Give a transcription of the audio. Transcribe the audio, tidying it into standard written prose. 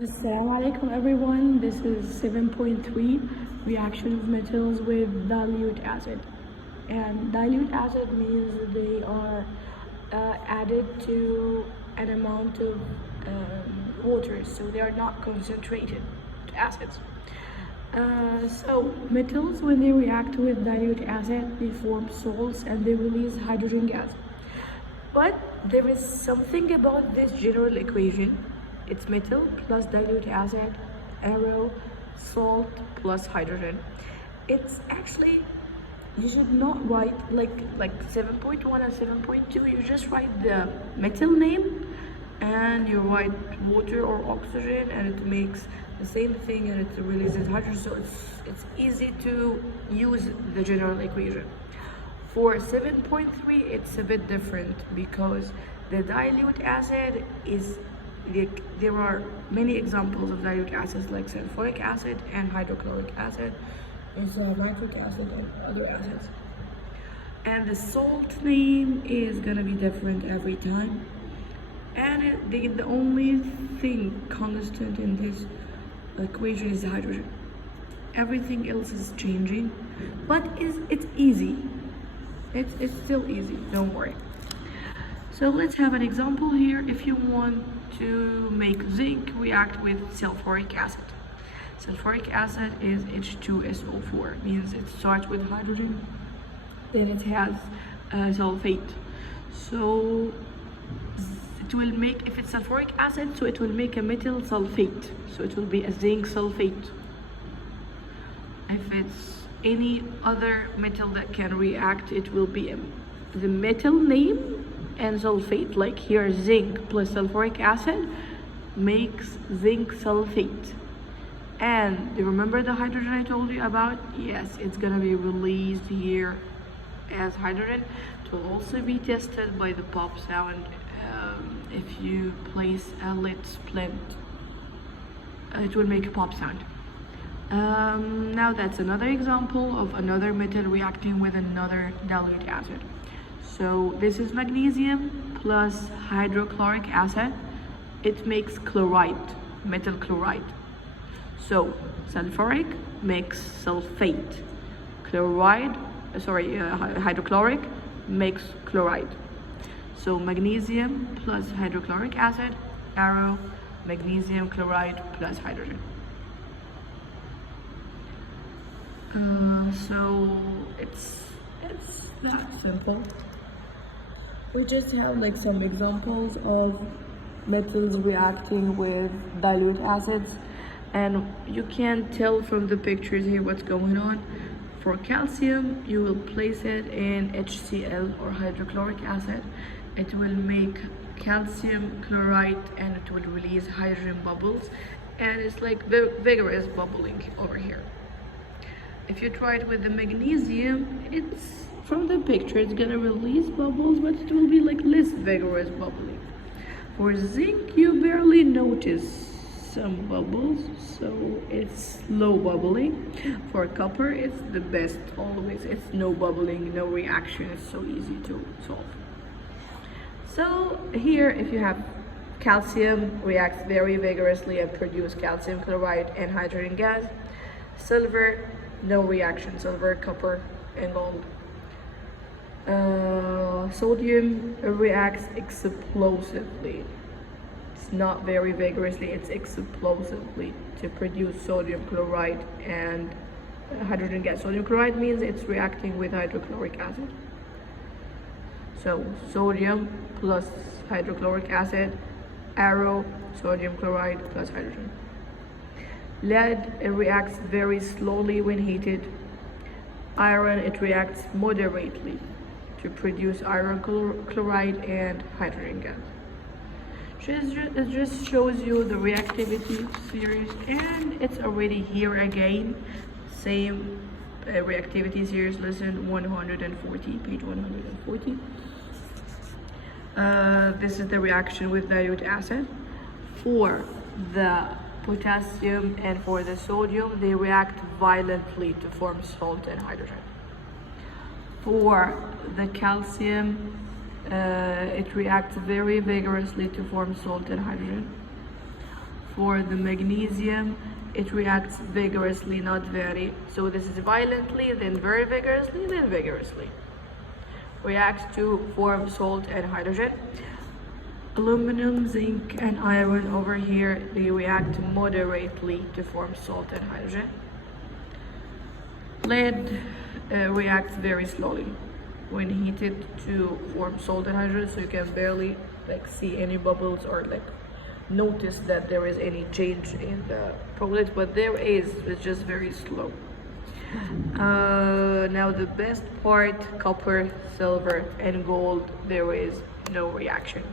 Assalamu alaikum everyone, this is 7.3 reaction of metals with dilute acid. And dilute acid means they are added to an amount of water, so they are not concentrated acids. So metals, when they react with dilute acid, they form salts and they release hydrogen gas. But there is something about this general equation. It's metal plus dilute acid, arrow, salt plus hydrogen. It's actually, you should not write like 7.1 and 7.2. You just write the metal name and you write water or oxygen and it makes the same thing and it releases hydrogen. So it's easy to use the general equation. For 7.3, it's a bit different because the dilute acid is, there are many examples of dilute acids like sulfuric acid and hydrochloric acid. There's nitric acid and other acids. And the salt name is gonna be different every time. And the only thing constant in this equation is hydrogen. Everything else is changing, but it's easy. It's still easy, don't worry. So let's have an example here. If you want to make zinc react with sulfuric acid. Sulfuric acid is H2SO4, means it starts with hydrogen, then it has sulfate. So it will make, if it's sulfuric acid, so it will make a metal sulfate. So it will be a zinc sulfate. If it's any other metal that can react, it will be the metal name and sulfate. Like here, zinc plus sulfuric acid makes zinc sulfate. And do you remember the hydrogen I told you about? Yes, it's gonna be released here as hydrogen. It will also be tested by the pop sound if you place a lead splint. It will make a pop sound. Now that's another example of another metal reacting with another dilute acid. So this is magnesium plus hydrochloric acid. It makes chloride, metal chloride. So sulfuric makes sulfate. Hydrochloric makes chloride. So magnesium plus hydrochloric acid, arrow, magnesium chloride plus hydrogen. So it's that simple. We just have like some examples of metals reacting with dilute acids, and you can tell from the pictures here what's going on. For calcium, you will place it in HCl or hydrochloric acid. It will make calcium chloride and it will release hydrogen bubbles, and it's like vigorous bubbling over here. If you try it with the magnesium, it's from the picture, it's gonna release bubbles, but it will be like less vigorous bubbling. For zinc, you barely notice some bubbles, so it's slow bubbling. For copper, it's the best always. It's no bubbling, no reaction. It's so easy to solve. So here, if you have calcium reacts very vigorously and produce calcium chloride and hydrogen gas. Silver, no reaction. Silver, copper, and gold. Sodium reacts explosively. It's not very vigorously, it's explosively to produce sodium chloride and hydrogen gas. Sodium chloride means it's reacting with hydrochloric acid. So sodium plus hydrochloric acid, arrow, sodium chloride plus hydrogen. Lead, it reacts very slowly when heated. Iron, it reacts moderately to produce iron chloride and hydrogen gas. It just shows you the reactivity series, and it's already here again. Same reactivity series, lesson 140, page 140. This is the reaction with dilute acid. For the potassium and for the sodium, they react violently to form salt and hydrogen. For the calcium, it reacts very vigorously to form salt and hydrogen. For the magnesium, it reacts vigorously, not very. So this is violently, then very vigorously, then vigorously. Reacts to form salt and hydrogen. Aluminum, zinc, and iron over here, they react moderately to form salt and hydrogen. Lead reacts very slowly when heated to form salt and hydrogen, so you can barely like see any bubbles or like notice that there is any change in the probability, but there is, it's just very slow. Now the best part, copper, silver, and gold, there is no reaction.